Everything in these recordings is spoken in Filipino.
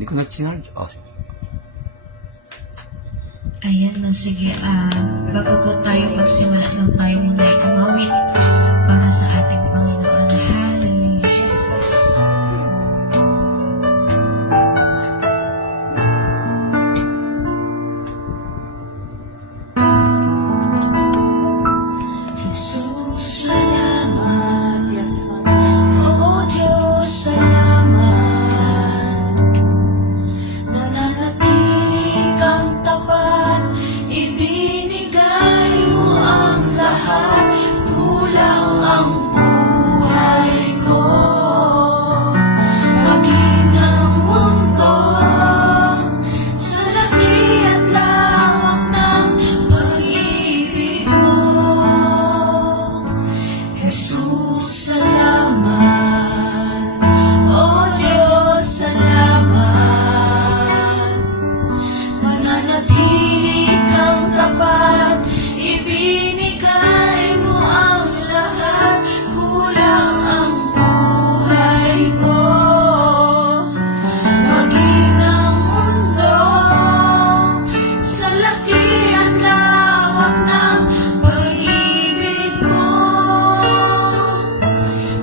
Hindi ko na-charge. Oh, Ayan na, sige. Bago po tayo magsimula lang tayo muna ay umawit para sa ating Panginoon. Hallelujah, Jesus. Jesus, salamat. Yes, Lord. Oh, Diyos, salamat. Nananatili kang tapat, ibinigay mo ang lahat, kulang ang buhay ko. Maging ang mundo sa laki at lawak ng pag-ibig mo. Jesus, salamat. Oh Diyos, salamat. Mananatili kang tapat, ibinigay mo ang lahat, kulang ang buhay ko. Maging ang mundo sa laki at lawak ng pag-ibig mo.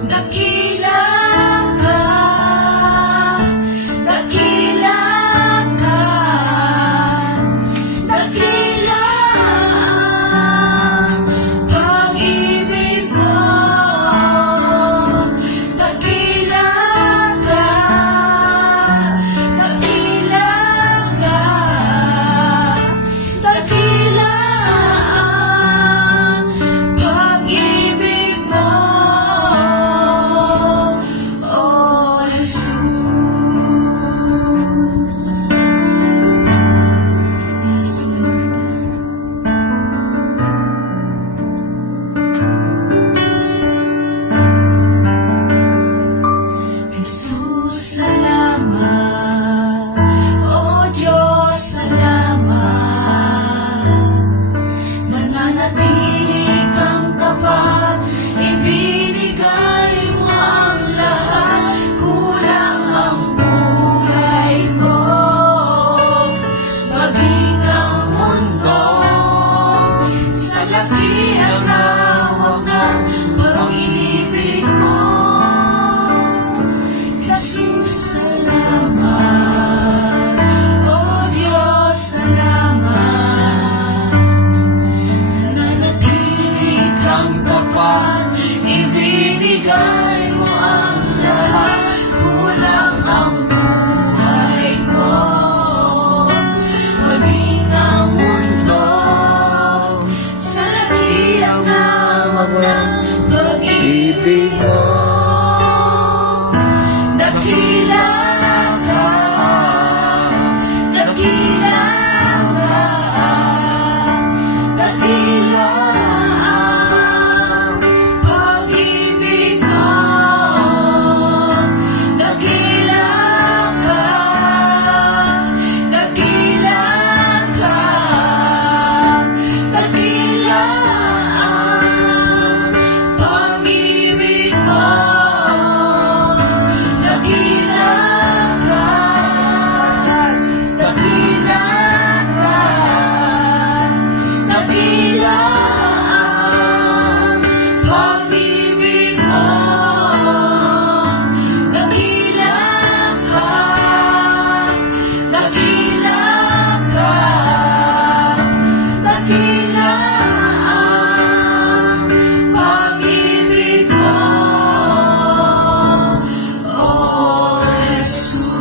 Dakila ka, dakila ka, dakila ang pag-ibig mo. Dakila ka, dakila ka, dakila ang pag-ibig mo. Oh, Jesus. Yes, Lord. Jesus, salamat. Oh, Diyos, salamat. Nananatili kang tapat, ibinigay mo ang lahat, kulang ang buhay ko. Maging ang mundo sa laki at lawak ng pag-ibig mo. Jesus, salamat. Oh, Diyos, salamat. Nananatili kang tapat, ibinigay mo ang lahat, kulang ang buhay ko. Maging ang mundo sa laki at lawak ng pag-ibig mo. Dakila ka, dakila ka, dakila ang pag-ibig mo. Dakila ka, dakila ka, dakila ang pag-ibig mo. Dakila ka, dakila ka, dakila ang pag-ibig mo. Dakila ka, dakila ka, dakila ang pag-ibig mo. Oh, Jesus.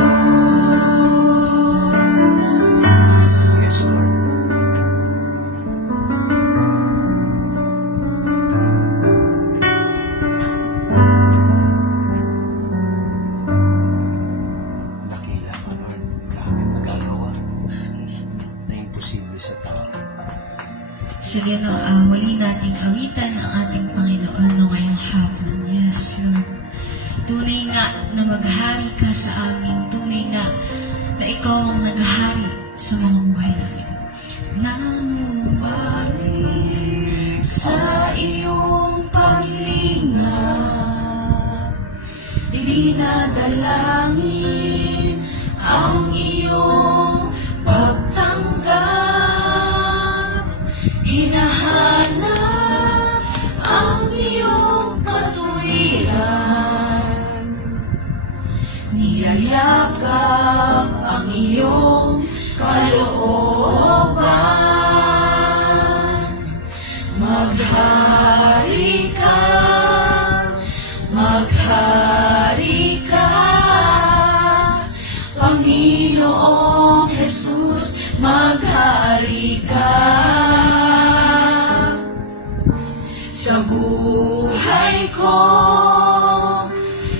yes, Lord. Dakila ka, Lord. Dami nagagawa na imposible sa tao. Sige no, muli nating awitan ang ating Panginoon no ngayong hapon. Yes, Lord. Tunay nga na maghari ka sa amin. Tunay nga na ikaw ang naghahari sa mga buhay namin. Nanumalik sa iyong paglingap, dinadalangin ang iyong pagtanggap. Hinahanap ang iyong katuwiran. Niyayakap ang iyong kalooban. Maghari ka, maghari ka, Panginoong Jesus, maghari ka. Sa buhay ko,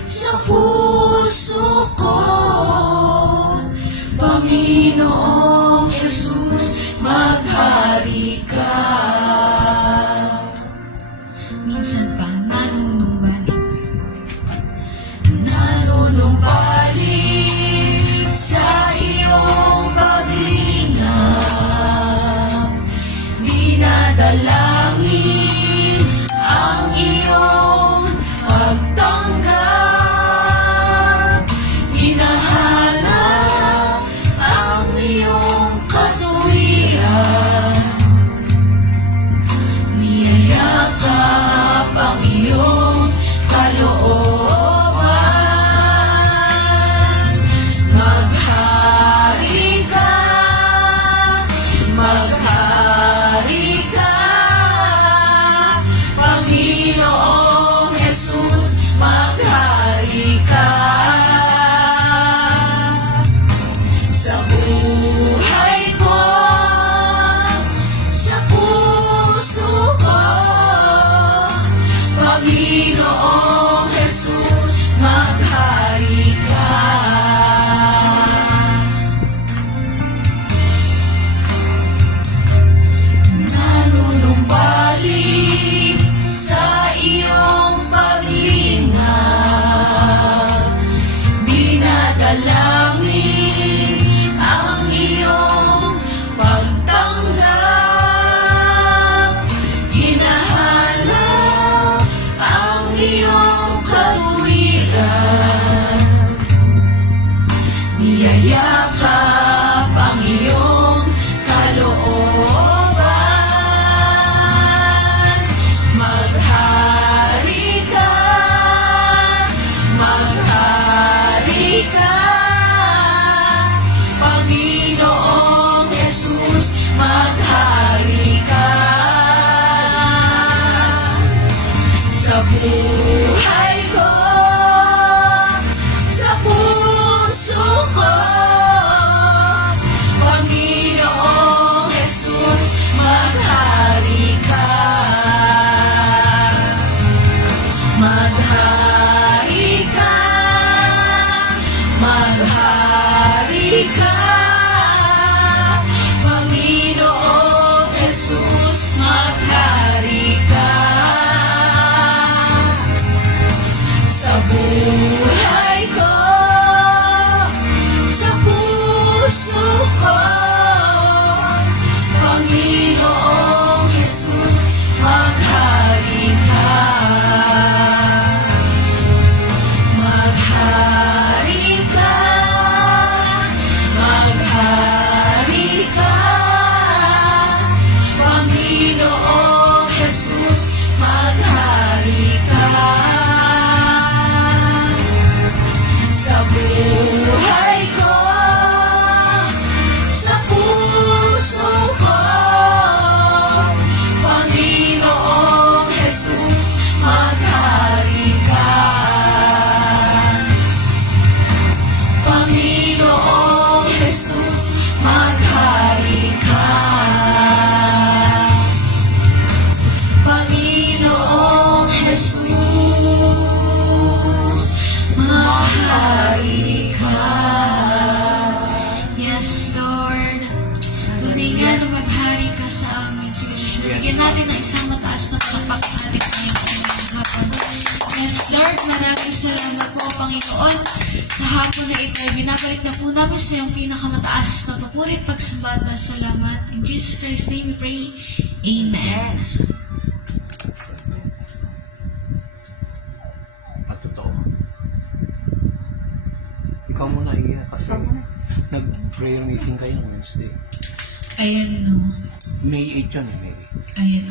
sa puso ko, Panginoong Jesus, maghari ka. Minsan pa nanunumbalik, nanunumbalik sa iyong paglingap. Dinadalangin ang iyong pagtanggap. Hinahanap ang iyong katuwiran. Niyayakap ang iyong kalooban. Maghari ka, maghari ka, Panginoong Jesus, maghari ka. Sa buhay ko, sa puso ko, Panginoong Jesus, maghari ka. Nanunumbalik sa iyong paglingap. Dinadalangin ang iyong pagtanggap. Hinahanap ang iyong katuwiran. Niyayakap ang iyong kalooban. Maghari ka, maghari ka, Panginoong Jesus, maghari ka. Sa buhay ko, sa puso ko, Panginoong Jesus, maghari ka. Maghari ka, maghari ka, Panginoong Jesus, maghari ka. Sa buhay ko, sa puso ko, Panginoong Jesus, maghari ka. Maghari ka, maghari ka, Panginoong Jesus, maghari ka. Sa buhay ko, sa puso ko, Panginoong Jesus, maghari ka. Panginoong Jesus, maghari ka. Panginoong Jesus, maghari ka. Yes, Lord. Tunay nga na maghari ka sa amin. Bigyan natin ng isang mataas na kapaksalit ngayong hapon. Yes, Lord, maraming salamat po, Panginoon. Sa hapon na ito, binabalik na po namin sa iyong pinakamataas na papurit, pagsamba at salamat. In Jesus Christ's name we pray. Amen. Patotoo. Ikaw muna iya kasi. Nag-prayer meeting kayo ng Wednesday. Ayan, no. May 8 yun, May 8. Ayan.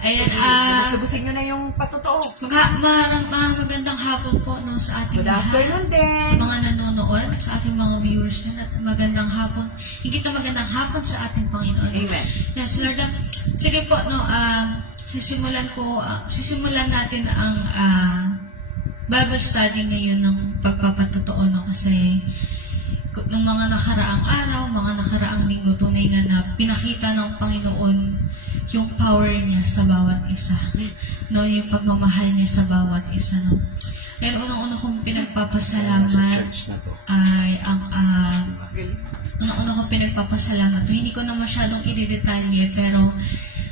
Ayan, Busog nyo na yung patotoo. magandang hapon po no, sa ating Good lahat. afternoon din. Sa mga nanonood, sa ating mga viewers na magandang hapon. Higit na magandang hapon sa ating Panginoon. Amen. Yes, Lord. Sige po, no, sisimulan natin ang Bible study ngayon ng pagpapatotoo, no, kasi ng mga nakaraang araw, mga nakaraang linggo, tunay nga na pinakita ng Panginoon yung power niya sa bawat isa. No, yung pagmamahal niya sa bawat isa. No. Pero unang-una kong pinagpapasalamat Sa church na to. ay ang unang-una kong pinagpapasalamat. Hindi ko na masyadong i-detalye, pero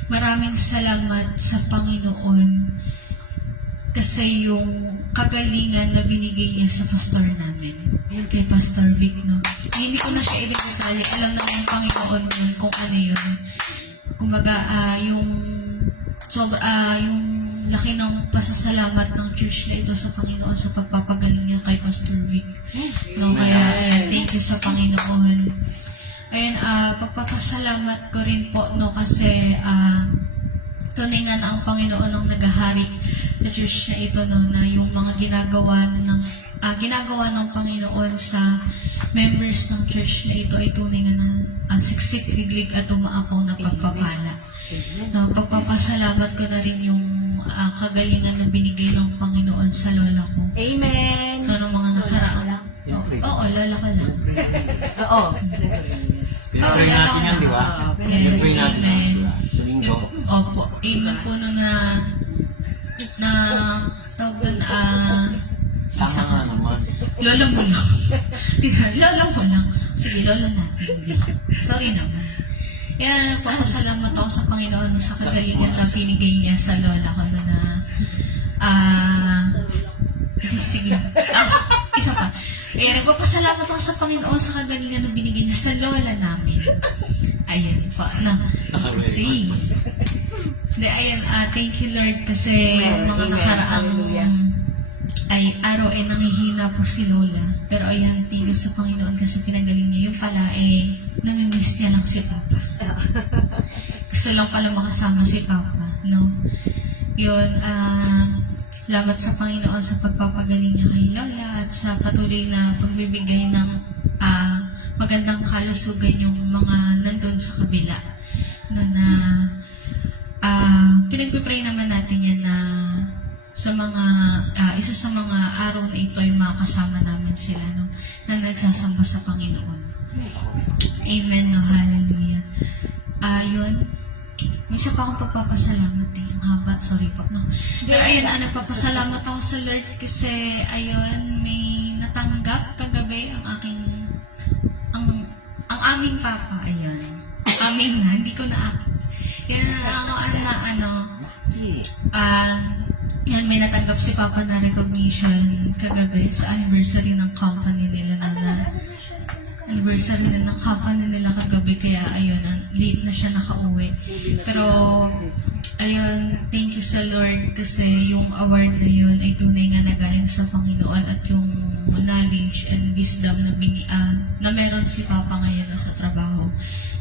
maraming salamat sa Panginoon kasi yung kagalingan na binigay niya sa pastor namin, kay Pastor Vic, no? Hindi ko na siya i-detalye. Alam na ng Panginoon yun kung ano yun. Kumbaga, yung laki ng pasasalamat ng church na ito sa Panginoon sa pagpapagaling niya kay Pastor Vic. No, kaya thank you sa Panginoon. Ayun, pagpapasalamat ko rin po, no, kasi tunay nga na ang Panginoon ang naghahari sa church na ito, no, na yung mga ginagawa ng Panginoon sa members ng church na ito ay tunay nga na siksik, liglig at umaapaw na pagpapala. No, pagpapasalamat ko na rin yung kagalingan na binigay ng Panginoon sa lola ko. Amen. Ano mga nakaraang. Oo, lola ko lang. Oo. Pinapray natin yan, di ba? Yes, Pinapray natin yan, amen. di ba? Sa linggo. Opo, amen po nun na tawag doon, Tama nga naman. lola mo lang. Lola mo lang. Sige, lola natin. Sorry naman. Yan, nagpapasalamat ako sa Panginoon sa kagalingan na pinigay niya sa lola ko na sige. Isa pa. Ayan, nagpapasalamat ako sa Panginoon sa kagalingan na binigay niya sa lola namin. Ayan pa. See. Hindi, ayan, thank you Lord kasi mga nakaraang ay araw ay nangihina po si Lola. Pero ayan, tingin sa Panginoon kasi pinagaling niya. Yung pala namimiss niya lang si Papa. Gusto lang pala makasama si Papa, no? Yun, salamat sa Panginoon sa pagpapagaling niya kay Lola at sa patuloy na pagbibigay ng magandang kalusugan yung mga nandun sa kabila. No, na pinagpipray naman natin yan na sa mga isa sa mga araw na ito ay makasama namin sila, no, na nagsasamba sa Panginoon. Amen, no, hallelujah. Yun, may isa pa akong pagpapasalamat ang haba, sorry po, no. Pero ayun, nagpapasalamat ako sa Lord kasi ayun, may natanggap kagabi ang aming papa, ayun. Aming na, hindi ko na ako. Yan yan, may natanggap si Papa na recognition kagabi sa anniversary ng company nila anniversary nila ng company nila kagabi, kaya ayun, late na siya nakauwi. Pero ayun, thank you sa Lord kasi yung award na yun ay tunay nga nagaling sa Panginoon at yung knowledge and wisdom na meron si Papa ngayon sa trabaho,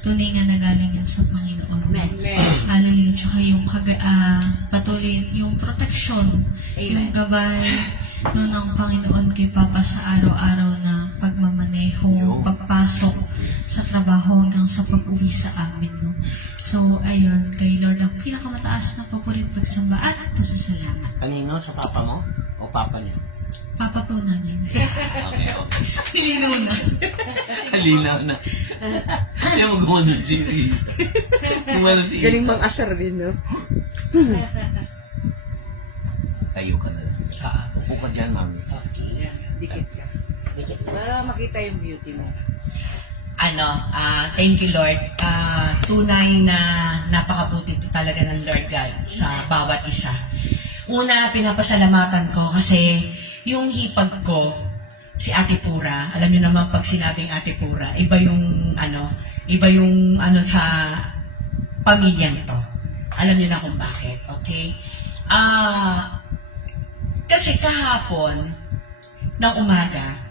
tunay nga nagaling yan sa Panginoon. Hallelujah. Tsaka yung patuloy, yung protection, yung gabay ng Panginoon kay Papa sa araw-araw na pagmamaneho, pagpasok sa trabaho hanggang sa pag-uwi sa amin. No? So, ayun, kay Lord ang pinakamataas na papurit pagsamba at pasasalamat. Kanino? Sa papa mo? O papa niyo? Papa po namin. Okay. Nilinaw na. Halinaw na. Kasi mo gumanon si Isa. Gumanon si Isa. Galing mang asar din, no? Tayo ka na lang. Upo ka dyan, mami. Dikit ka. Para makita yung beauty mo. Thank you Lord. Tunay na napakabuti talaga ng Lord God sa bawat isa. Una, pinapasalamatan ko kasi yung hipag ko, si Ate Pura, alam niyo naman pag sinabing Ate Pura, iba yung sa pamilyang to. Alam niyo na kung bakit, okay? Kasi kahapon ng umaga,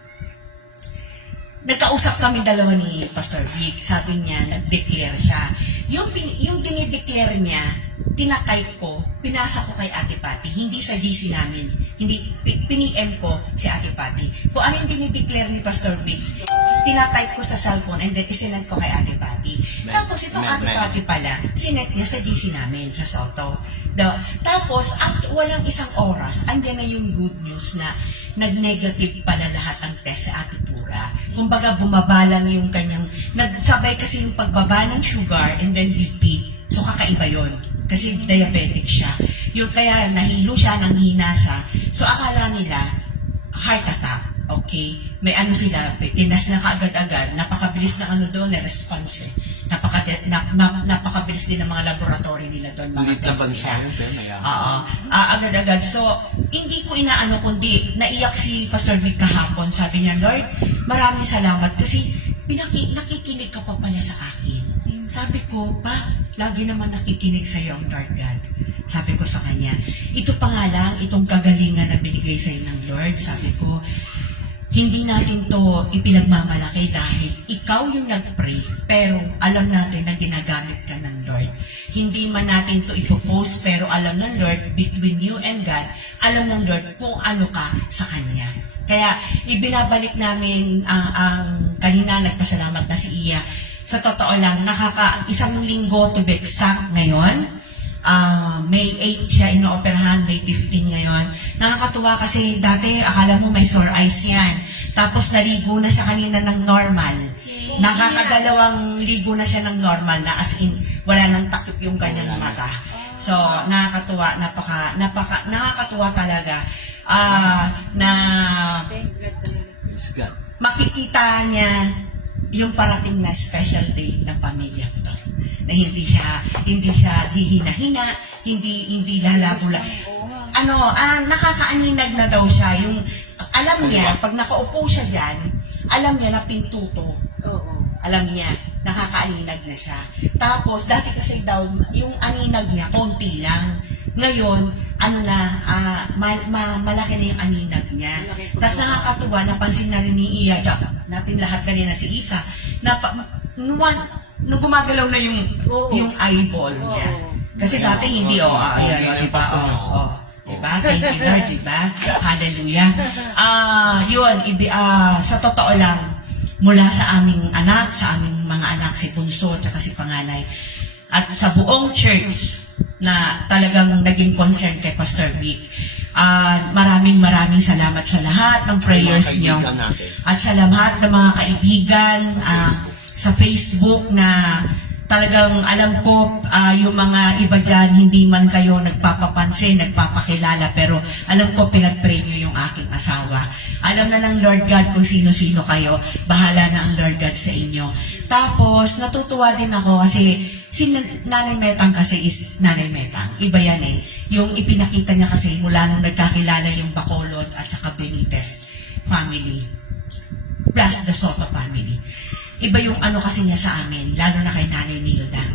nagkausap kami dalawa ni Pastor Vic. Sabi niya, nag-declare siya. Yung dinideclare niya, tinatype ko, pinasa ko kay Ate Patty, hindi sa GC namin. Hindi, piniem ko si Ate Patty. Kung ano yung dinideclare ni Pastor Vic, tinatype ko sa cellphone and then isinend ko kay Ate Patty. Tapos itong Ate Patty pala, sinet niya sa GC namin, sa Soto. Tapos, after walang isang oras, andyan na yung good news na nag-negative pala lahat ang test sa Ate Pura. Kumbaga, bumaba lang yung kanyang, nagsabay kasi yung pagbaba ng sugar and then BP. So, kakaiba yun. Kasi diabetic siya. Yung kaya nahilo siya, nanghina siya. So, akala nila, heart attack. Okay? May ano sila, tinas na kaagad-agad, napakabilis na ano doon, response eh. Napakabilis din ng mga laboratory nila doon, mga test nila. Agad-agad. So, hindi ko inaano kundi, naiyak si Pastor Vic kahapon. Sabi niya, Lord, maraming salamat kasi nakikinig ka pa pala sa akin. Sabi ko, pa, lagi naman nakikinig sa iyo ang Lord God. Sabi ko sa kanya, ito pa nga lang, itong kagalingan na binigay sa iyo ng Lord, sabi ko, hindi natin to ipinagmamalaki dahil ikaw yung nag-pray, pero alam natin na ginagamit ka ng Lord. Hindi man natin to ipopost, pero alam ng Lord, between you and God, alam ng Lord kung ano ka sa Kanya. Kaya ibinabalik namin ang kanina nagpasalamat na si Iya. Sa totoo lang, isang linggo to be exact ngayon. May 8 siya inooperahan, May 15 ngayon. Nakakatuwa kasi dati akala mo may sore eyes yan. Tapos naligo na siya kanina ng normal. Nakakadalawang ligo na siya ng normal na as in wala nang takip yung kanyang mata. So nakakatuwa, nakakatuwa talaga na makikita niya yung parating na special day ng pamilya ko. Na hindi siya hihina-hina, hindi lalabula. Nakakaaninag na daw siya. Yung, alam niya, pag nakaupo siya dyan, alam niya na pintuto. Alam niya, nakakaaninag na siya. Tapos, dati kasi daw, yung aninag niya, konti lang. Ngayon, malaki na yung aninag niya. Tapos nakakatuwa, napansin na rin ni Iya, natin lahat kanina si Isa, no gumagalaw na yung eyeball niya. Kasi dati hindi, ayan, diba? Diba? Thank you, Lord, diba? Hallelujah. Sa totoo lang, mula sa aming anak, sa aming mga anak, si Punso, at si Panganay, at sa buong church, na talagang naging concern kay Pastor Vic. Maraming salamat sa lahat ng prayers niyo. At sa lahat ng mga kaibigan sa Facebook na talagang alam ko yung mga iba dyan, hindi man kayo nagpapapansin, nagpapakilala, pero alam ko pinag-pray niyo yung aking asawa. Alam na ng Lord God kung sino-sino kayo. Bahala na ang Lord God sa inyo. Tapos, natutuwa din ako kasi si Nanay Metang kasi is Nanay Metang. Iba yan eh. Yung ipinakita niya kasi mula nung nagkakilala yung Bacolod at saka Benitez family plus the Soto family. Iba yung ano kasi niya sa amin, lalo na kay Nanay Nilda.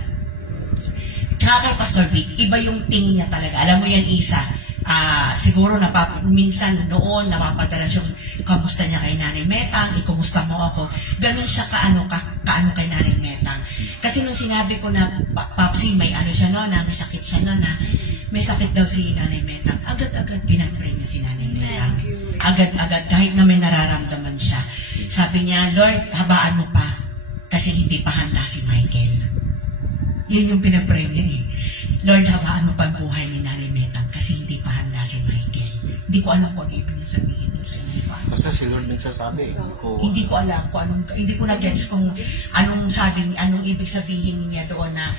Tsaka kay Pastor Vic, iba yung tingin niya talaga. Alam mo yan, Isa, siguro minsan noon napapadalas yung kamusta niya kay Nanay Metang, ikumusta mo ako. Ganun siya kaano kay Nanay Metang. Kasi nung sinabi ko na, Papsi, may ano siya no, na may sakit siya no, na may sakit daw si Nanay Metang, agad-agad pinag-pray niya si Nanay Metang. Agad-agad, kahit na may nararamdaman siya. Sabi niya, Lord, habaan mo pa, kasi hindi pa handa si Michael. Yun yung pinag-pray niya eh. Lord, habaan mo pa ang buhay ni Nanay Metang kasi hindi pa handa si Michael. Hindi ko alam kung ano ibig niya sabihin doon sa hindi pa. Basta si Lord nagsasabi. Hindi ko alam kung anong, hindi ko na-gets kung anong ibig sabihin niya doon na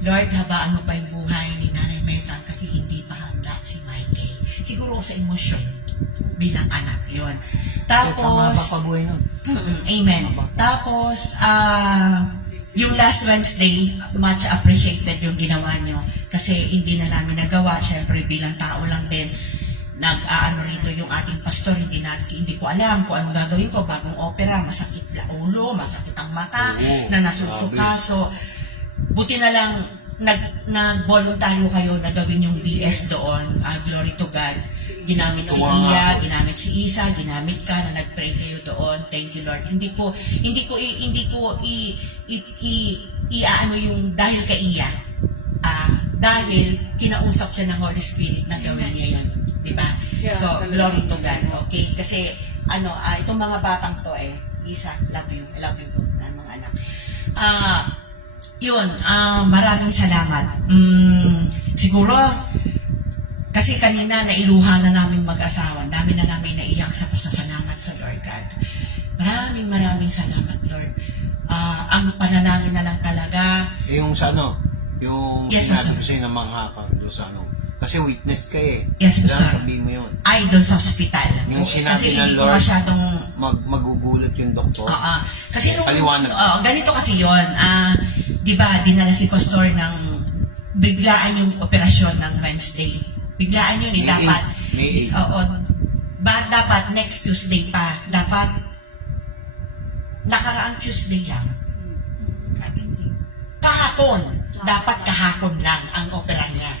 Lord, habaan mo pa yung buhay ni Nanay Metang kasi hindi pa handa si Michael. Siguro sa emosyon bilang anak yon. Tapos, amen. Tapos, yung last Wednesday, much appreciated yung ginawa nyo kasi hindi na namin nagawa. Siyempre, bilang tao lang din, nag-aano rito yung ating pastor, hindi ko alam kung anong gagawin ko, bagong opera, masakit la ulo, masakit ang mata, na nasulsuka. So, buti na lang, nag-voluntaryo kayo na gawin yung BS doon, glory to God. ginamit si Tuwa nga Iya, ako. ginamit si Isa, ginamit ka na nag-pray kayo doon. Thank you, Lord. Hindi ko iaano yung dahil kay Iya. Dahil kinausap siya ng Holy Spirit na gawin niya yun. Di ba? Yeah, So, talaga. glory to God. Okay? Kasi, itong mga batang to Isa, love you. I love you po, mga anak. Maraming salamat. Siguro, kasi kanina nailuha na namin mag-asawa. Dami na namin naiyak sa pasasalamat sa Lord God. Maraming salamat, Lord. Ang panalangin na lang talaga. Yung sa ano, yung Yes, sinabi Pastor. ko sa'yo na manghaka doon sa ano. Kasi witness ka eh. Yes, Kailangan Pastor. sabihin mo yun. Ay, doon sa ospital. Yung sinabi Kasi ng hindi ko Lord, masyadong... Magugulat yung doktor. Kasi nung... Paliwanag. Ganito kasi yun. Di ba, dinala si Pastor ng... Biglaan yung operasyon ng Wednesday. Biglaan yun May dapat. May Dapat next Tuesday pa. Dapat nakaraang Tuesday lang. Kahapon. Dapat kahapon lang ang opera niya.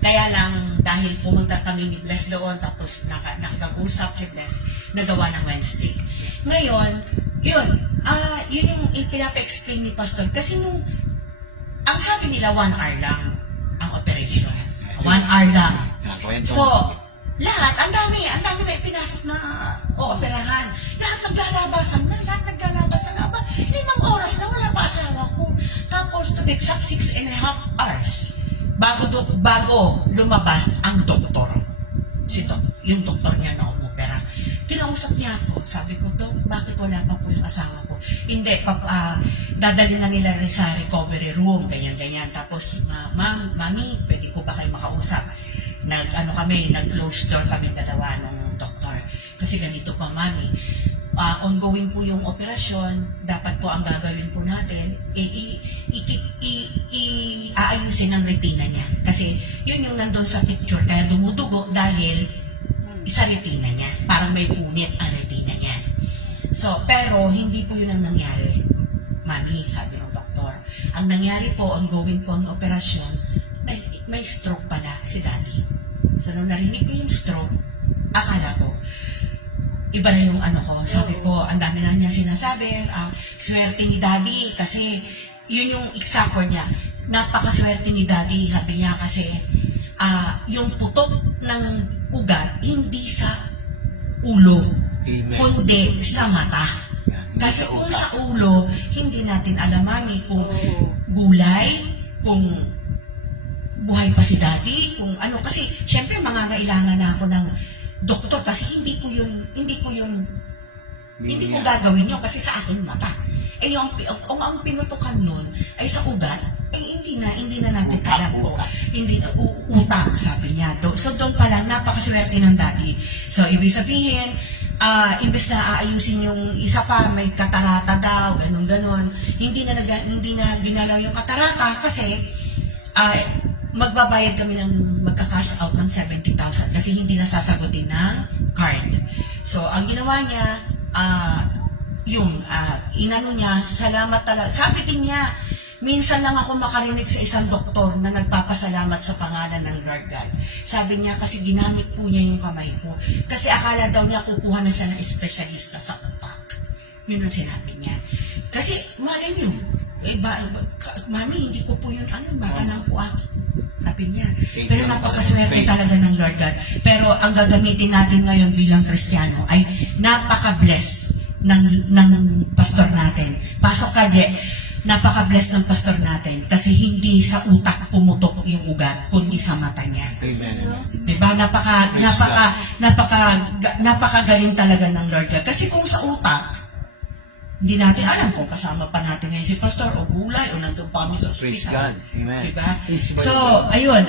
Kaya lang, dahil pumunta kami ni Bless doon, tapos nakipag-usap si Bless, nagawa ng Wednesday. Ngayon, yun yung pinapa-explain ni Pastor. Kasi ang sabi nila, 1 hour lang ang operation. 1 hour lang. So, lahat, ang dami na ipinasok na operahan. Lahat naglalabasan na. Aba, 5 oras na, wala pa asawa ko. Tapos, to be exact, 6.5 hours. Bago lumabas ang doktor. Yung doktor niya na umopera. Kinausap niya ako. Sabi ko, Dok, bakit wala pa po yung asawa ko? Hindi, dadali na nila sa recovery room, ganyan. Tapos, Mami, pwede ko ba kayo makausap? Nag-close door kami dalawa ng doktor. Kasi ganito po, Mami, ongoing po yung operasyon, dapat po ang gagawin po natin, aayusin ang retina niya. Kasi yun yung nandun sa picture, kaya dumudugo dahil sa retina niya. Parang may punit ang retina niya. So, pero hindi po yun ang nangyari, Mami, sabi ng doktor. Ang nangyari po, ongoing po ang operasyon, may stroke pala si Daddy. So, nung narinig ko yung stroke, akala ko, iba na yung sabi ko, ang dami na niya sinasabi, swerte ni Daddy, kasi yun yung exact word niya, napakaswerte ni Daddy, sabi niya kasi, yung putok ng ugat, hindi sa ulo, Amen. kundi sa mata. Hindi Kasi sa kung utak. sa ulo, hindi natin alam, Mami, kung gulay, kung buhay pa si Daddy, kung kasi syempre mangangailangan na ako ng doktor kasi hindi ko gagawin yun kasi sa akin mata. Kung ang pinutukan nun ay sa ugat, hindi na natin Utak, alam ko. utak. Hindi na, utak, sabi niya. So doon pa lang, napakaswerte ng Daddy. So ibig sabihin, imbes na aayusin yung isa pa, may katarata daw, ganun. Hindi na ginalaw yung katarata kasi magbabayad kami ng magka-cash out ng 70,000 kasi hindi na sasagutin ng card. So, ang ginawa niya, inano niya, salamat talaga. Sabi din niya, minsan lang ako makarinig sa isang doktor na nagpapasalamat sa pangalan ng Lord God. Sabi niya, kasi ginamit po niya yung kamay ko. Kasi akala daw niya kukuha na siya ng espesyalista sa utak. Yun ang sinabi niya. Kasi, malay niyo, Mami, hindi ko po yun, bata lang po ako. Sabi niya. Pero napakaswerte talaga ng Lord God. Pero ang gagamitin natin ngayon bilang Kristiyano ay napaka-bless ng pastor natin. Pasok ka, Je. Napaka-bless ng pastor natin kasi hindi sa utak pumutok yung ugat, kundi sa mata niya. Amen. Diba? Napakagaling talaga ng Lord God. Kasi kung sa utak, hindi natin alam kung kasama pa natin ngayon si pastor o gulay o nandun pa kami sa Praise ospital. God. Amen. Diba? So, ayun.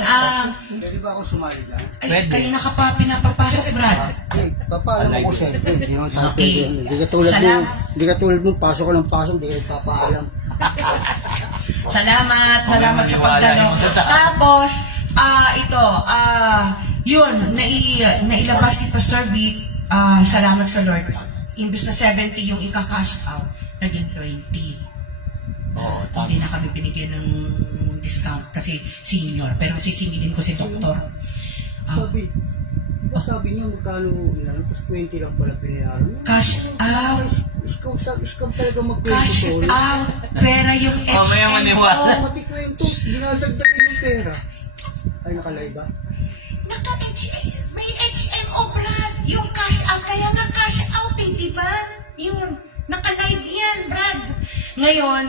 Pwede ba ako sumali dyan? Pwede. Kayo na ka pa pinapapasok, Brad. Okay, papaalam ako sir. Hindi naman tayo Okay. pwede. Salamat. Hindi katulad mo, pasok ko ng pasok, hindi ka nagpapaalam. Salamat sa maniwala pagdalo. yung totoo. Tapos, yun, nailabas si Pastor Vic, salamat sa Lord. Imbes na 70 yung ika-cash out, naging 20. Oo, tama. Hindi na kami binigyan ng discount kasi senior, pero sisingilin ko si doktor. Sabi, Tapos sabi niya, magkano, tapos 20 lang pala pinayaran. Cash out. Scam talaga magkwento Cash tol. out. Pera yung Oh, maya HM. maniwala. Oo, matikwento. Dinadagdagan yung pera. Ay, nakalive ba? May HMO, Brad. Yung cash out. Kaya nga cash out eh, di ba? Yun. Naka-live yan, Brad. Ngayon,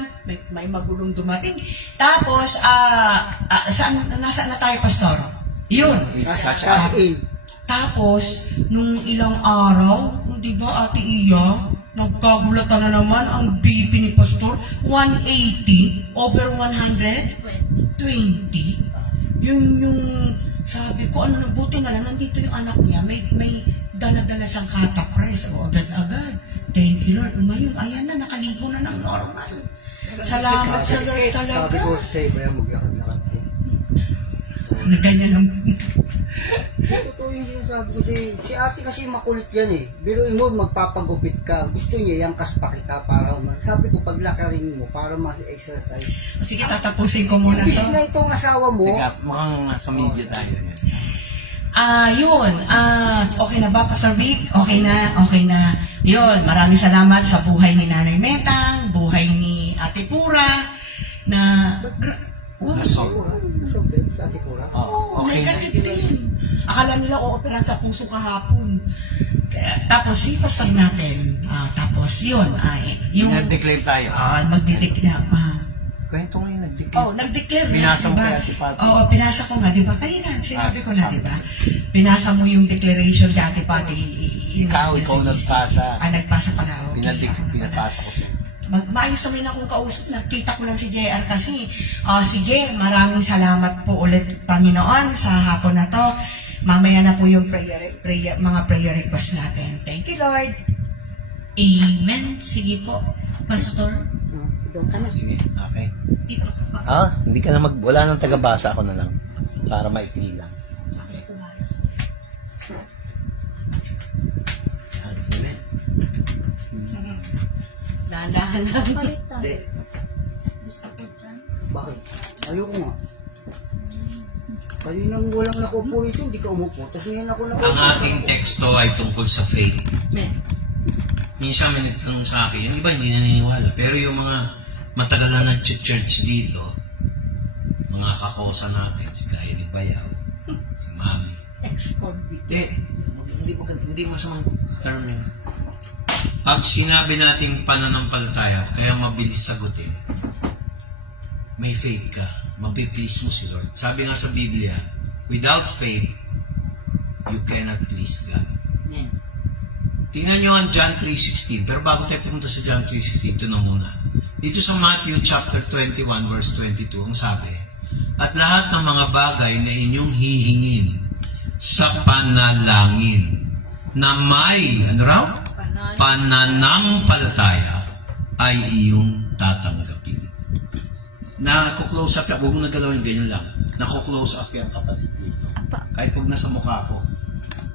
may magulong dumating. Tapos, nasaan na tayo, Pastor? Yun. Cash in. Tapos, nung ilang araw, di ba, Ate Iya, nagkagulatan na naman ang BP ni Pastor, 180 over 100, 20. Yung sabi ko, ano, buti na lang, nandito yung anak niya, may dala-dala siyang kata-press, o agad-agad. Thank you, Lord. Ngayon, ayan na, nakaligo na ng normal. Salamat sa Lord talaga. Sabi ko sa iba yan, magyakad-lakad. Na ganyan ang... Totoo yung sinasabi ko si ate kasi makulit yan eh. Pero mo magpapagupit ka. Gusto niya yangkas pa kita para sabi ko paglakarin mo para mas-exercise. Sige, tatapusin ko muna Imbis to. na itong asawa mo, Teka, mukhang nasa media tayo. Yun. Okay na ba, Pastor Vic? Okay na. Yun, maraming salamat sa buhay ni Nanay Metang, buhay ni Ate Pura, na... Nasol. nasobel sa ate ko Oo, Okay na. negative din. Akala nila ooperan sa puso kahapon. Tapos si pastor natin, tapos yun, yung... Nag-declare tayo. Magdideclare. Kwento mo yung nag-declare. Nag-declare Binasa mo diba? kay Ate Pati. Oo, pinasa ko nga, diba? Kanina, sinabi ko na, diba? Pinasa mo yung declaration kay Ate Pati. Ikaw nagpasa. Nagpasa pala. Okay. Pinapasa ko siya. Maayos naman akong kausap. Nakita ko lang si JR kasi. Sige, maraming salamat po ulit, Panginoon, sa hapon na to. Mamaya na po yung mga prayer request natin. Thank you, Lord. Amen. Sige po, Pastor. doon ka na. Sige, okay. Dito pa. Hindi ka na wala nang taga-basa, ako na lang. Para maikli lang. Amen. Dahan-dahan lang. Hindi. Bakit? Ayoko nga. Kaninang walang nakupo rito, hindi ka umupo. Tapos ngayon ako nakupo. Ang aking teksto ay tungkol sa faith. Minsan may nagtanong sa akin, yung iba hindi naniniwala, pero yung mga matagal na nag-church dito, mga kakosa natin, si Kaya ni Bayaw, si Mami. Ex-convict. Hindi masamang term yun. Pag sinabi nating pananampalataya, kaya mabilis sagutin, may faith ka, mapiplease mo si Lord. Sabi nga sa Biblia, without faith, you cannot please God. Tingnan nyo ang John 3:16. Pero bago tayo pumunta sa John 3:16, ito na muna. Dito sa Matthew chapter 21 verse 22, ang sabi, at lahat ng mga bagay na inyong hihingin sa panalangin na may, ano raw? Pananampalataya ay iyong tatanggapin. Naku-close up yan. Huwag mo nagalawin, ganyan lang. Naku-close up yan kapatid dito. Kahit pag nasa mukha ko.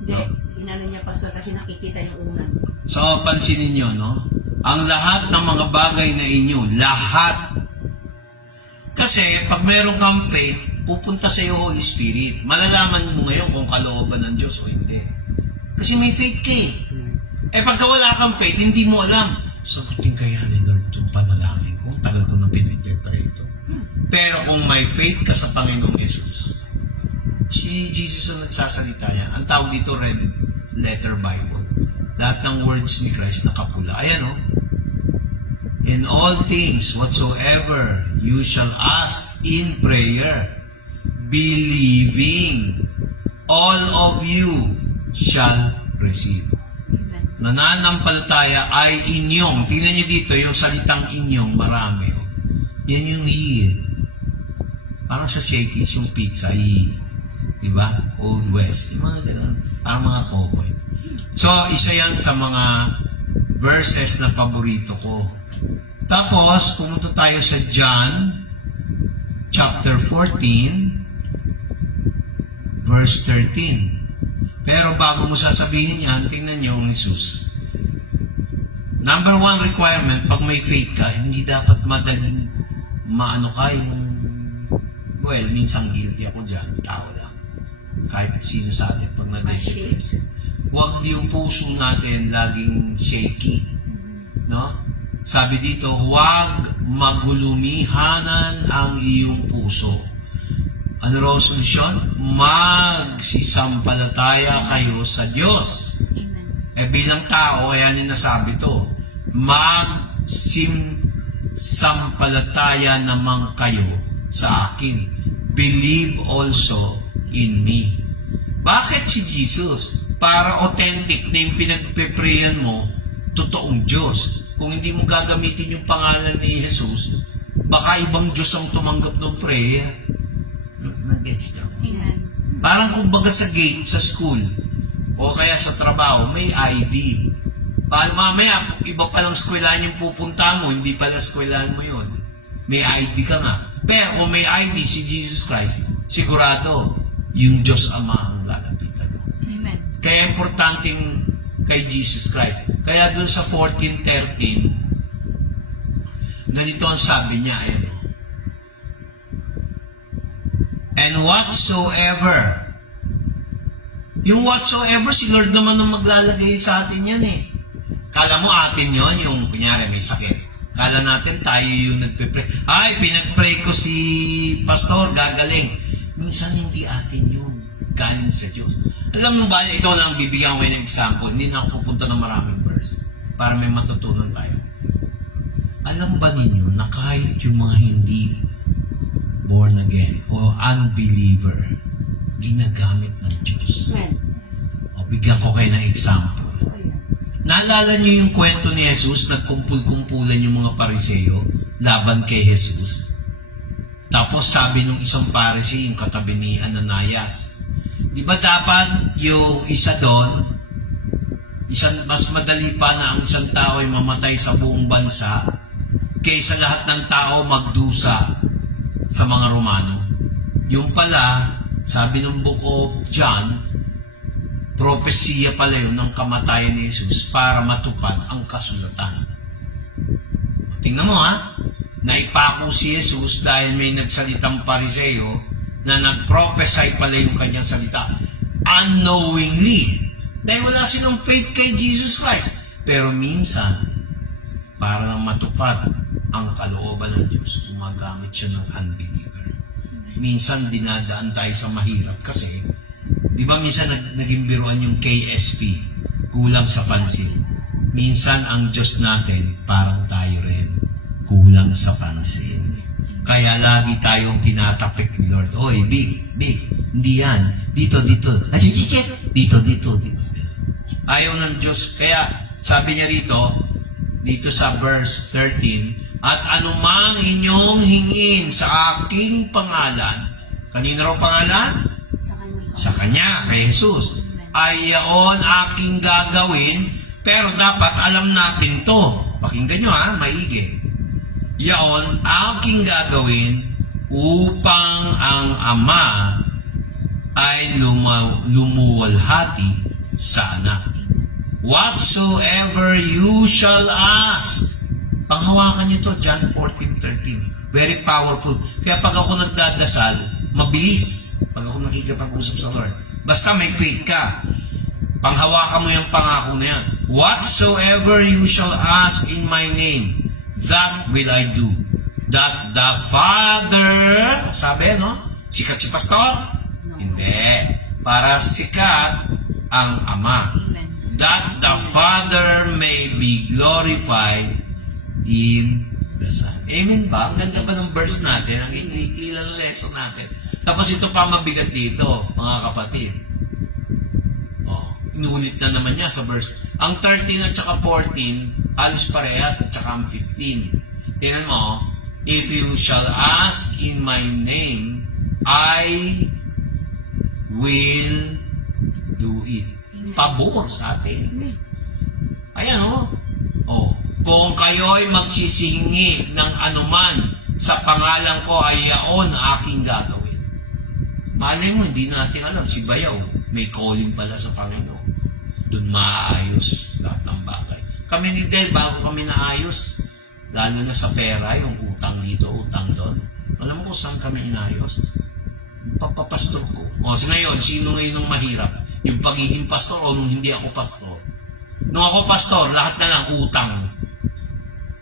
Hindi. Inano niya, Pastor, kasi nakikita yung unan. So, pansinin nyo, no? Ang lahat ng mga bagay na inyo, lahat. Kasi, pag meron kang faith, pupunta sa iyo Holy Spirit. Malalaman mo ngayon kung kalooban ng Diyos o hindi. Kasi may faith ka eh. Pagka wala kang faith, hindi mo alam. Sagutin kaya ni Lord itong panalangin ko. Tagal ko na pinag-declare ito. Pero kung may faith ka sa Panginoong Yesus, si Jesus ang nagsasalita niya. Ang tawag dito, red letter Bible. Lahat ng words ni Christ nakapula. Ayan o. In all things, whatsoever you shall ask in prayer, believing, all of you shall receive. Nananampalataya ay inyong. Tingnan niyo dito, yung salitang inyong, marami. Oh. Yan yung i. Parang sa Shakey's, yung pizza, i. Diba? Old West. Yung mga ganun. Parang mga cowboy. So, isa yan sa mga verses na paborito ko. Tapos, pumunta tayo sa John chapter 14 verse 13. Pero bago mo sasabihin yan, tingnan niyo ang Jesus. Number 1 requirement, pag may faith ka, hindi dapat madaling maano ka yung, well, minsan guilty ako dyan, tao lang. Kahit sino sa atin pag na-depress. Huwag yung puso natin laging shaky. No? Sabi dito, huwag magulumihanan ang iyong puso. Ano raw solusyon? Magsisampalataya kayo sa Diyos. Bilang tao, yan yung nasabi to. Magsisampalataya naman kayo sa akin. Believe also in me. Bakit si Jesus? Para authentic na yung pinagpe-prayan mo, totoong Diyos. Kung hindi mo gagamitin yung pangalan ni Jesus, baka ibang Diyos ang tumanggap ng prayer. Nag-gets daw. Parang kumbaga sa gate, sa school, o kaya sa trabaho, may ID. Mamaya, iba palang eskwelahan yung pupunta mo, hindi pala eskwelahan mo yun. May ID ka nga. Pero kung may ID si Jesus Christ, sigurado, yung Diyos Ama ang lalapitan mo. Amen. Kaya importanteng kay Jesus Christ. Kaya dun sa 14:13, ganito ang sabi niya, and whatsoever. Yung whatsoever, si Lord naman ang maglalagay sa atin yan eh. Kala mo atin yon, yung kunyari may sakit. Kala natin tayo yung nagpe-pray. Ay, pinag-pray ko si pastor, gagaling. Minsan hindi atin yun. Galing sa Diyos. Alam mo ba, ito lang bibigyan ko ng example. Hindi na ako pupunta ng maraming verse para may matutunan tayo. Alam ba ninyo na kahit yung mga hindi born again o unbeliever, ginagamit ng Diyos? O bigyan ko kayo ng example. Naalala niyo yung kwento ni Jesus, nagkumpul-kumpulan yung mga Pariseo laban kay Jesus? Tapos sabi nung isang Parisee, yung katabi ni Ananias, di ba dapat yung isa doon, mas madali pa na ang isang tao ay mamatay sa buong bansa kaysa lahat ng tao magdusa sa mga Romano. Yung pala, sabi ng Book of John, propesiya pala yun ng kamatayan ni Jesus para matupad ang kasulatan. Tingnan mo ha, naipako si Jesus dahil may nagsalitang Pariseo na nag-prophesy pala yung kanyang salita unknowingly. Dahil wala silang faith kay Jesus Christ. Pero minsan, para matupad ang kalooban ng Diyos, gumagamit siya ng unbeliever. Minsan dinadaan tayo sa mahirap kasi, di ba minsan naging biruan yung KSP, kulang sa pansin. Minsan ang Diyos natin, parang tayo rin, kulang sa pansin. Kaya lagi tayong tinatapik ni Lord. Oy, big, hindi yan. Dito. Dito. Ayaw ng Diyos. Kaya sabi niya dito sa verse 13, at anumang inyong hingin sa aking pangalan, kanina raw pangalan? Sa Kanya, kay Jesus, ay yaon aking gagawin, pero dapat alam natin to. Pakinggan nyo ha, maigi. Yaon aking gagawin upang ang Ama ay lumuwalhati sa Anak. Whatsoever you shall ask. Panghawakan nyo to, John 14:13. Very powerful. Kaya pag ako nagdadasal, mabilis. Pag ako nakikipag-usap sa Lord. Basta may faith ka. Panghawakan mo yung pangako na yan. Whatsoever you shall ask in my name, that will I do. That the Father, sabi, no? Sikat si pastor? No. Hindi. Para sikat ang Ama. Amen. That the Father may be glorified in the Son. Amen ba? Ang ganda ba ng verse natin? Ang ilang lesson natin. Tapos ito pa mabigat dito, mga kapatid. Inulit na naman niya sa verse. Ang 13 at saka 14, halos parehas at saka ang 15. Tingnan mo, if you shall ask in my name, I will do it. Pabor sa atin. Ayan kung kayo'y magsisihingi ng anuman sa pangalan ko ay yaon aking gagawin. Malay mo, hindi natin alam. Si Bayaw, may calling pala sa Panginoon. Doon maayos lahat ng bagay. Kami ni Del, bago kami naayos, lalo na sa pera, yung utang dito, utang doon. Alam mo kung saan kami inayos? papapastor ko. O, so ngayon, sino ngayon ang mahirap? Yung pagiging pastor o nung hindi ako pastor? Nung ako pastor, lahat na lang utang.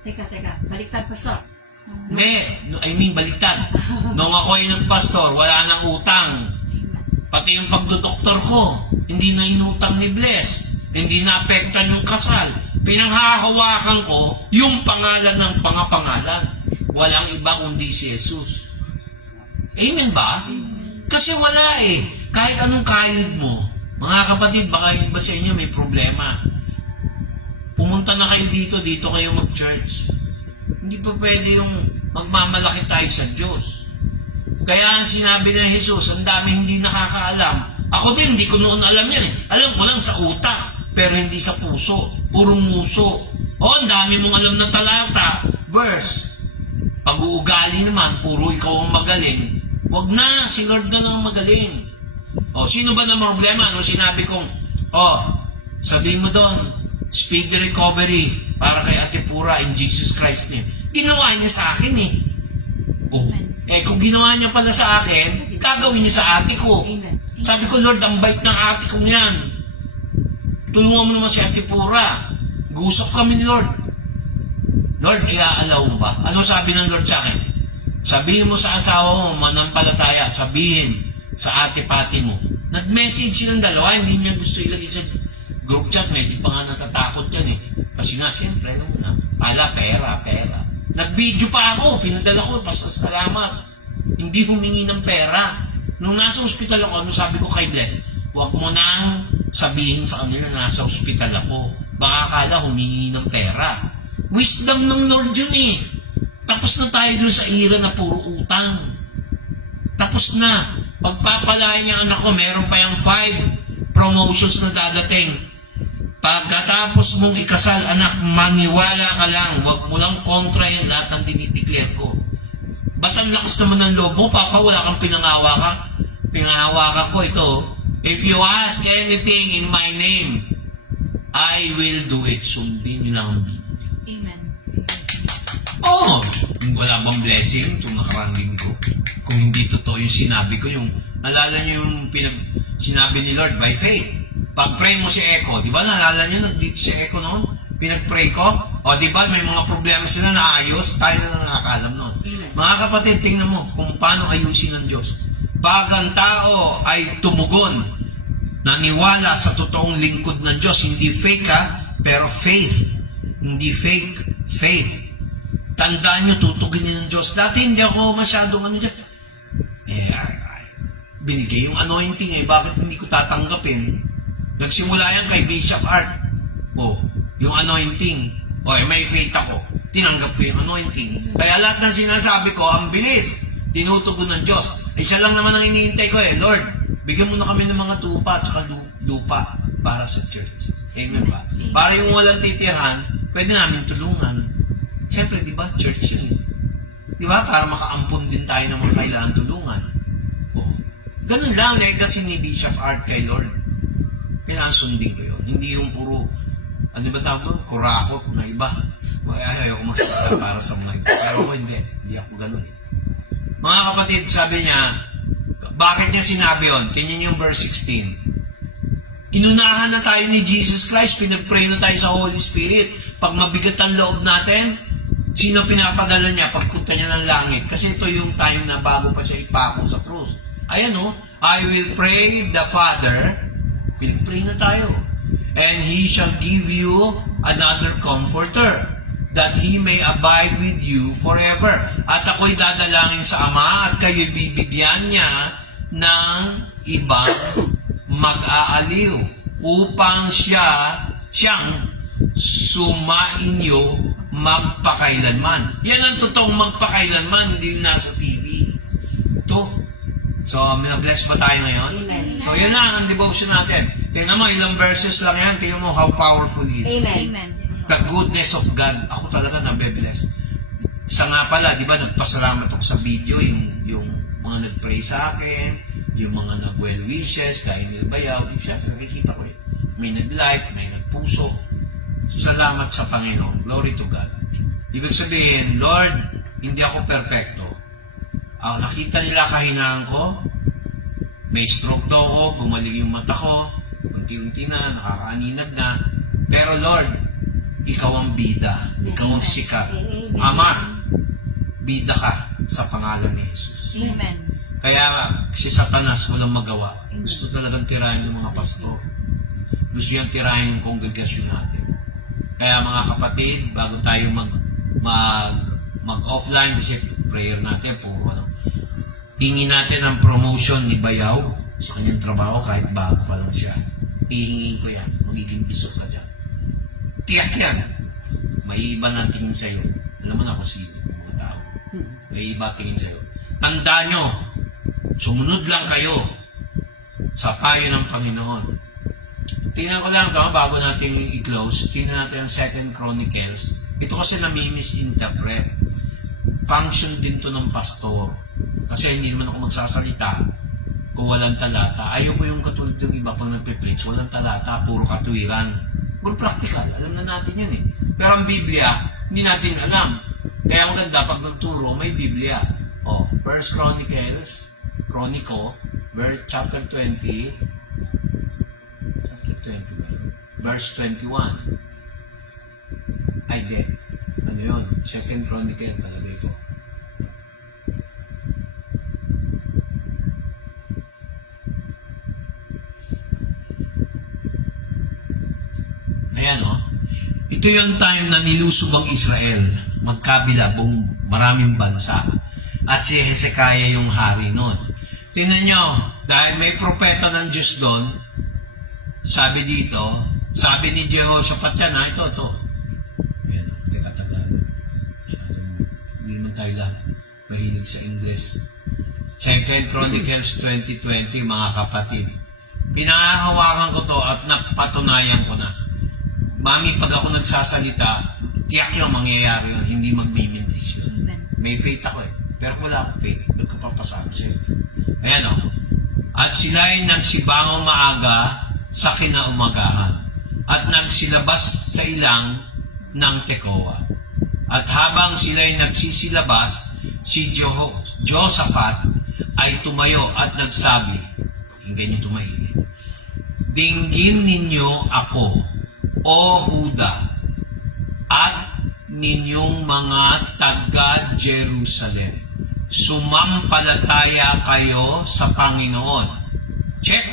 Teka, baliktad pastor. Hindi, I mean baliktad. Nung ako ay nagpastor, wala nang utang. Pati yung pagdodoktor ko, hindi na inutang ni Bless. Hindi naapektan yung kasal. Pinanghahawakan ko yung pangalan ng pangapangalan. Walang iba kundi si Jesus. Amen ba? Kasi wala eh. Kahit anong kayod mo, mga kapatid, baka yung iba sa inyo may problema. Pumunta na kayo dito kayo mag-church. Hindi pa pwede yung magmamalaki tayo sa Diyos. Kaya ang sinabi ng Jesus, ang dami hindi nakakaalam. Ako din, hindi ko noon alam yan eh. Alam ko lang sa utak, pero hindi sa puso. Purong muso. O, ang dami mong alam na talata, verse. Pag-uugali naman, puro ikaw ang magaling. Wag na, si Lord na lang magaling. O, sino ba na problema? Ano sinabi kong, sabihin mo doon, speedy recovery para kay Ate Pura in Jesus Christ's name. Ginawa niya sa akin eh. Kung ginawa niya pala sa akin, gagawin niya sa ate ko. Sabi ko, Lord, ang bait ng ate ko niyan. Tulungan mo naman si Ate Pura. Gusap kami ni Lord. Lord, iaalaw mo ba? Ano sabi ng Lord sa akin? Sabihin mo sa asawa mo, manampalataya. Sabihin sa ate pati mo. Nag-message silang dalawa, hindi niya gusto ilagay sa group chat. Medyo pa nga natatakot yan eh. Kasi nga, siyempre, pera. Nag-video pa ako, pinadala ko, pasasalamat. Hindi humingi ng pera. Nung nasa ospital ako, ano sabi ko kay Bless? Huwag mo nang sabihin sa kanila nasa ospital ako. Baka akala humingi ng pera. Wisdom ng Lord yun eh. Tapos na tayo dun sa era na puro utang. Tapos na. Pagpapalain niya anak ko, meron pa yung 5 promotions na dadating. Pagkatapos mong ikasal, anak, maniwala ka lang. Huwag mo lang kontra yung lahat ang dinideclare ko. Ba't ang lakas naman ng loob mo? Papa, wala kang pinangawakan. Pinangawakan ko ito. If you ask anything in my name, I will do it. Sundin nyo lang ang Biblia. Amen. Wala bang blessing itong nakarang linggo? Kung hindi totoo yung sinabi ko, yung nalala nyo yung sinabi ni Lord by faith. Pag-pray mo si Eko, di ba nalala nyo nagdito si Eko noon? Pinag-pray ko? O di ba may mga problema sila na ayos? Tayo na nakakalam noon. Mga kapatid, tingnan mo kung paano ayusin ng Diyos. Pag ang tao ay tumugon, naniwala sa totoong lingkod ng Diyos, hindi fake pero faith. Hindi fake, faith. Tandaan nyo, tutugin niyo ng Diyos. Dati hindi ako masyadong dyan. Binigay yung anointing bakit hindi ko tatanggapin? Nagsimula yan kay Bishop Art. Yung anointing. May faith ako. Tinanggap ko yung anointing. Kaya lahat ng sinasabi ko, ang bilis. Tinutugon ng Diyos. Isa lang naman ang iniintay ko Lord, bigyan mo na kami ng mga tupa at saka lupa para sa church. Amen ba? Para yung walang titirhan, pwede namin tulungan. Siyempre, di ba? Church yun. Di ba? Para makaampon din tayo ng mga kailangan tulungan. Ganun lang, legacy ni Bishop Art kay Lord. Kailangan sundin ko yun. Hindi yung puro, ano ba tawag doon? Kurakot na iba. Ayaw ko magsalita para sa mga iba. Pero ako hindi. Hindi ako ganun Mga kapatid, sabi niya, bakit niya sinabi yun? Tingnan yung verse 16. Inunahan na tayo ni Jesus Christ, pinag-pray na tayo sa Holy Spirit. Pag mabigat ang loob natin, sino pinapadala niya pagpunta niya ng langit? Kasi ito yung time na bago pa siya ipako sa krus. Ayan I will pray the Father. Pinag-pray na tayo. And He shall give you another comforter, that He may abide with you forever. At ako'y dadalangin sa Ama, at kayo'y bibigyan niya ng ibang mag-aaliw, upang siyang sumainyo magpakailanman. Yan ang totoong magpakailanman, hindi yung nasa TV. Ito. So, bless ba tayo ngayon? Amen. So, yan lang ang devotion natin. Tingnan mo, ilang verses lang yan. Tingnan mo how powerful it is. Amen. The goodness of God. Ako talaga nabe-bless. Isa nga pala, di ba, nagpasalamat ako sa video, yung mga nag-pray sa akin, yung mga nag-well wishes, dahil nilbayaw. Siyempre, nakikita ko may nag-like, may nagpuso. So, salamat sa Panginoon. Glory to God. Ibig sabihin, Lord, hindi ako perfecto. Nakita nila kahinaan ko, May stroke daw ako, gumaling yung mata ko, unti-unti na, nakakaaninag na. Pero Lord, ikaw ang bida, ikaw ang sikat. Ama, bida ka sa pangalan ni Jesus. Amen. Kaya si Satanas walang magawa. Gusto talagang tirahin ng mga pastor. Gusto niyang tirahin yung kongregasyon natin. Kaya mga kapatid, bago tayo mag-offline, kasi prayer natin, puro hingin natin ang promotion ni Bayaw sa kanyang trabaho kahit bago pa lang siya. Hihingin ko yan. Magiging bisok ka dyan. Tiyak yan. May iba na tingin sa'yo. Alam mo na kung sino yung mga tao. May iba tingin sa'yo. Tandaan nyo, sumunod lang kayo sa payo ng Panginoon. Tingnan ko lang ito, bago natin i-close, tingnan natin ang 2 Chronicles. Ito kasi nami-misinterpret. Function din to ng pastor. Kasi hindi naman ako magsasalita kung walang talata. Ayaw ko yung katulad yung iba pang nagpe-preach, walang talata, puro katuwiran. Puro practical, alam na natin yun eh. Pero ang Biblia, hindi natin alam. Kaya ang ganda, pag nagturo, may Biblia. 1 Chronicles, chapter 20, verse 21. Ay, di. Ano yun? 2 Chronicles, palagay ko. Ayan o. Ito yung time na nilusob ang Israel. Magkabila, maraming bansa. At si Hezekiah yung hari noon. Tingnan nyo, dahil may propeta ng Diyos doon, sabi dito, sabi ni Jehoshaphat yan, ito. Ayan, teka, tagal. Hindi naman tayo lang mahilig sa English. 2 Chronicles 20:20, mga kapatid. Pinahahawakan ko to at napatunayan ko na. Mami, pag ako nagsasalita, tiyak yung mangyayari yun, hindi magmimintis yun. May faith ako eh. Pero wala akong faith. Nagkapapasabi sa'yo. Ayan o. At sila'y nagsibangon maaga sa kinaumagahan. At nagsilabas sa ilang ng Tekoa. At habang sila'y nagsisilabas, si Josaphat ay tumayo at nagsabi, hinggan niyo tumahimik, dinggin ninyo ako, O Huda, at ninyong mga taga-Jerusalem. Sumampalataya kayo sa Panginoon. Check!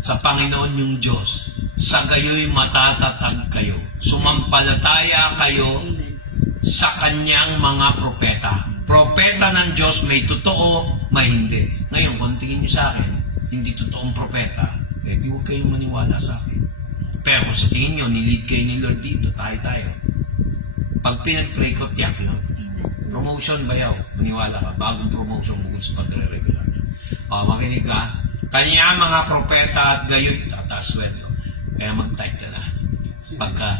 Sa Panginoon yung Diyos. Sa gayo'y matatatag kayo. Sumampalataya kayo sa kanyang mga propeta. Propeta ng Diyos, may totoo, may hindi. Ngayon, kung tingin nyo sa akin, hindi totoong propeta, di huwag kayong maniwala sa akin. Pero kung sa tingin nyo, nilid kayo ni Lord dito, tayo. Pag pinag-pray ko, tiyak yun. Promotion bayaw, maniwala ka, bagong promotion bukod sa pagre-regular. Makinig ka, kanya mga propeta at gayo'y tataas sweldo. Kaya mag-type ka na. Pagka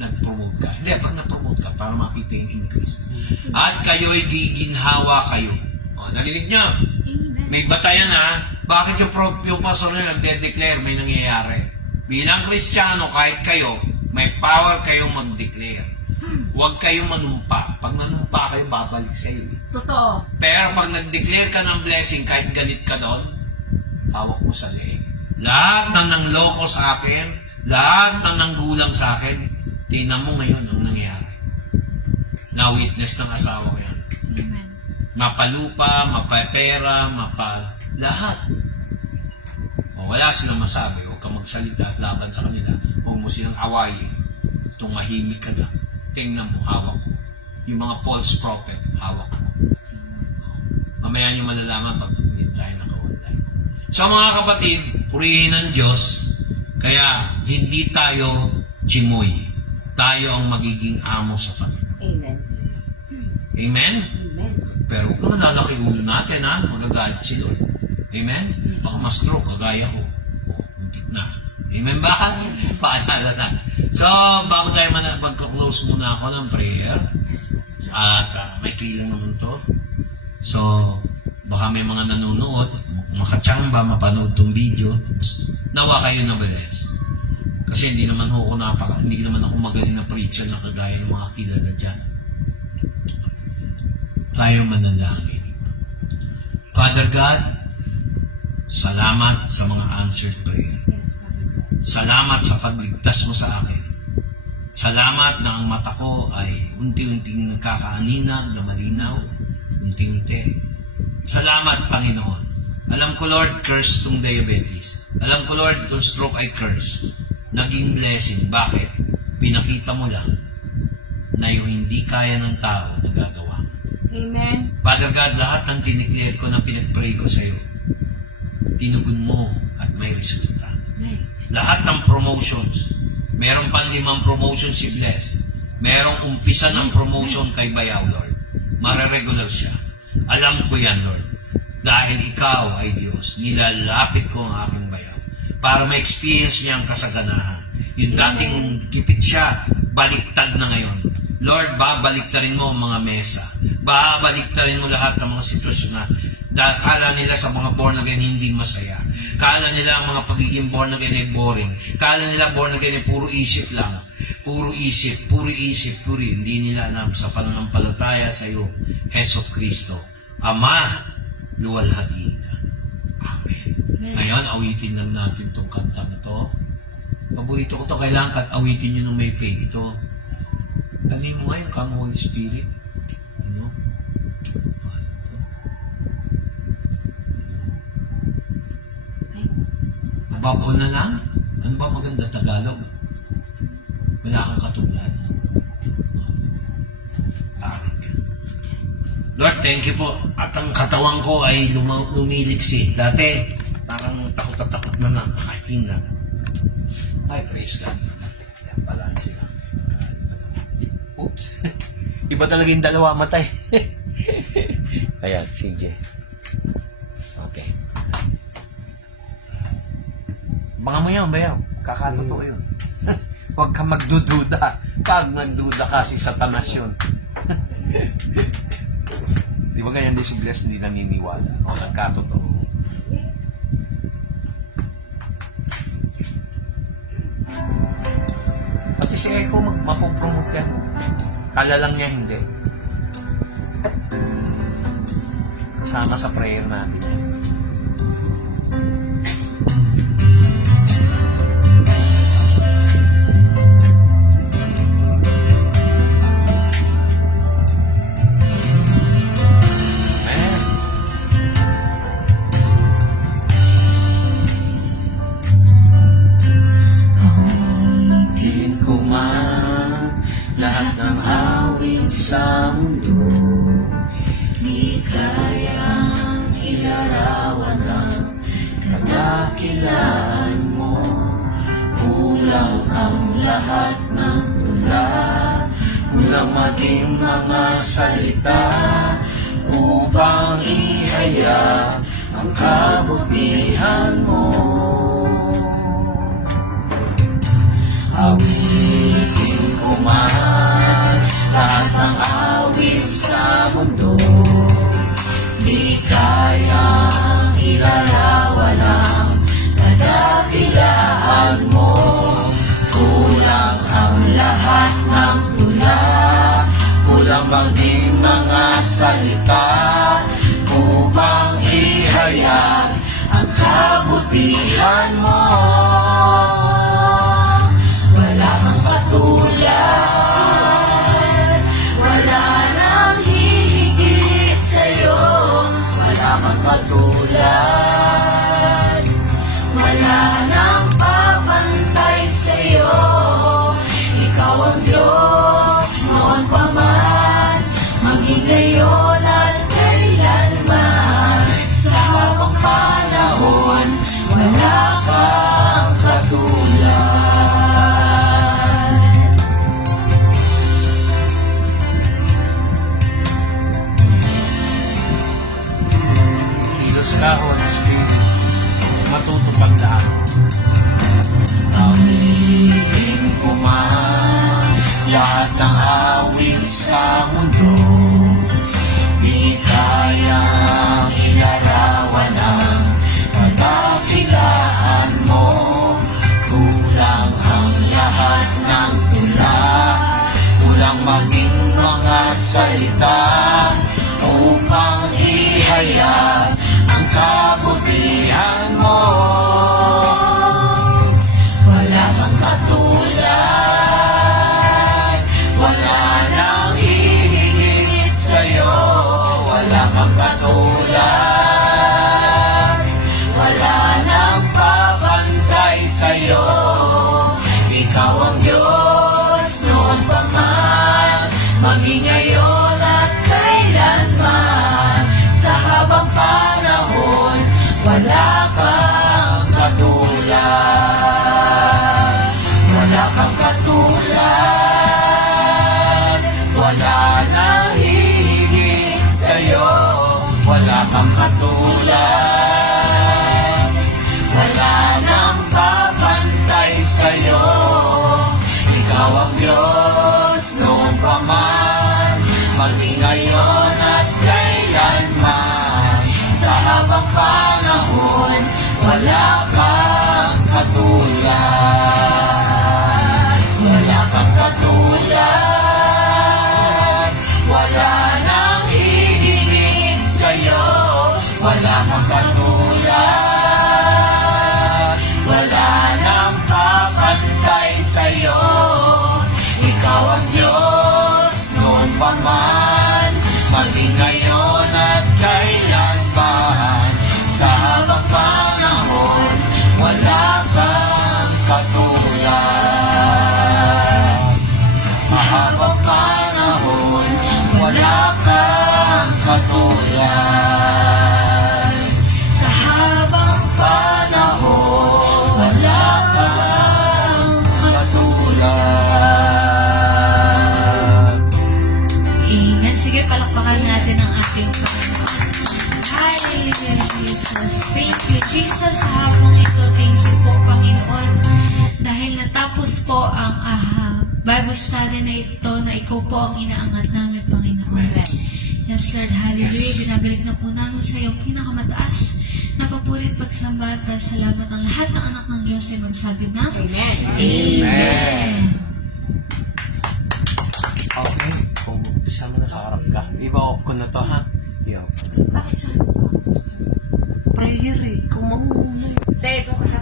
nag-promote ka. Hindi, pag nag-promote ka, para makita yung increase. At kayo'y giginhawa kayo. Narinig niyo? May batayan ha. Bakit yung pastor nyo nagde-declare may nangyayari? Bilang Kristiyano, kahit kayo, may power kayong mag-declare. Huwag kayong manumpa. Pag nanumpa kayo, babalik sa iyo. Totoo. Pero pag nag-declare ka ng blessing, kahit galit ka doon, hawak mo sa leeg. Lahat ng nangloko sa akin, lahat ng nanggulang sa akin, tingnan mo ngayon ang nangyayari. Na-witness ng asawa ko yan. Mapalupa, mapapera, lahat. Wala silang masabi. Huwag ka magsalita at laban sa kanila. Huwag mo silang awayin. Tumahimik ka na. Tingnan mo, hawak mo. Yung mga false prophet, hawak mo. Mamaya nyo malalaman pag hindi tayo naka-online. So mga kapatid, purihin ng Diyos, kaya hindi tayo chimoy. Tayo ang magiging amo sa Panginoon. Amen. Amen? Amen. Pero kung nalalaki ulo natin, magagalit si Lord. Amen? Baka ma-stroke, kagaya ko. Hindi na. Amen ba? Paalala na. So, bago tayo mag-close muna ako ng prayer. At may kilang naman to. So, baka may mga nanonood, makachamba, mapanood tong video. Nawa kayo na bless. Kasi hindi naman ako magaling na preacher na kagaya ng mga kilala dyan. Tayo manalangin. Father God, Salamat sa mga answered prayer. Salamat sa pagligtas mo sa akin. Salamat na ang mata ko ay unti-unting nagkakaaninag na malinaw. Unti-unti. Salamat, Panginoon. Alam ko, Lord, curse tong diabetes. Alam ko, Lord, itong stroke ay curse. Naging blessing. Bakit? Pinakita mo lang na yung hindi kaya ng tao nagagawa. Amen. Father God, lahat ng dineclare ko na pinag-pray ko sa iyo, tinugon mo at may resulta. Lahat ng promotions, merong pa 5 promotion si Bless, merong umpisa ng promotion kay Bayaw, Lord. Mare-regular siya. Alam ko yan, Lord. Dahil ikaw ay Diyos, nilalapit ko ang aking Bayaw para ma-experience niya ang kasaganahan. Yung dating kipit siya, baliktad na ngayon. Lord, babaliktarin mo ang mga mesa. Babaliktarin mo lahat ng mga sitwasyon na kala nila sa mga born again hindi masaya. Kala nila ang mga pagiging born again ay boring. Kala nila born again ay puro isip lang. Puro isip. Hindi nila alam sa pananampalataya sa iyo, Heso Kristo. Ama, luwalhati ka. Amen. Ngayon, awitin lang natin itong kantang ito. Paborito ko ito. Kailangan awitin nyo ng may faith ito. Tanin mo ngayon kang Holy Spirit. Ano? Mababaw na lang. Ano ba maganda Tagalog? Wala kang katulad. Lord, thank you po. At ang katawan ko ay lumiliksi. Dati, parang takot na napakahina. Ay, praise God. Yan pala sila. Oops. Iba talaga yung dalawa matay. Ayan, sige. Okay. Baka mo yan, Bayaw. Kakatotoo yun. Huwag ka magdududa. Pag nagduda ka, si Satanas yun. Di ba ganyan din si Bless, hindi naniniwala. O nagkatotoo. Pati si Echo, mapopromote yan. Kala lang niya hindi. Kasama sa prayer natin. Lahat ng awit sa mundo, di kayang ilarawan ang kadakilaan mo. Kulang ang lahat ng tula, kulang maging mga salita upang ihayag ang kabutihan mo. Awitin ko man lahat ng awit sa mundo, di kayang ilarawan ang kadakilaan mo. Kulang ang lahat ng tula, kulang maging mga salita upang ihayag ang kabutihan mo. Wala kang katulad, wala nang hihigit sa'yo. Wala kang katulad, wala nang papantay sa'yo. Ikaw ang Diyos, noon pa man, maging ngayon at kailanman. Sa habang panahon, wala kang katulad. Ka, Holy Spirit, matutupag lahat. Awitin ko man lahat ng awit sa mundo, di kayang ilarawan ang kadakilaan mo. Kulang ang lahat ng tula, kulang maging mga salita upang ihayag ang kabutihan maging ngayon at kailanman. Sa habang panahon, wala kang katulad. Wala kang katulad. Wala nang hihigit sa'yo. Wala kang katulad. Wala nang papantay sa'yo. Ikaw ang Diyos noon pa man, maging ngayon at kailanman. Sa habang panahon, wala kang katulad. Wala kang katulad. Wala nang hihigit sa'yo. Wala kang katulad. Wala nang papantay sa'yo. Ikaw ang Diyos noon pa man, maging ngayon at kailanman. Sa habang panahon, wala kang katulad. Sa habang panahon, wala kang katulad. Sa habang panahon, wala kang katulad. Amen. Sige, palakpakan natin ang ating Panginoon. Hallelujah, Jesus. Thank you, Jesus. Sa habang ito, thank you po, Panginoon. Dahil natapos po ang Bible study na ito, na ikaw po ang inaangat namin, Panginoon. Yes, Lord. Hallelujah. Binabalik na po namin sa iyong pinakamataas na papuri at pagsamba at pasalamat ng lahat ng anak ng Diyos ay magsabi na Amen. Amen. Okay, kung umpisa mo na sa harap ka. Iba-off ko na to, ha? Bakit sa Prayer eh. Ikaw mamuna. Te, doon ka sa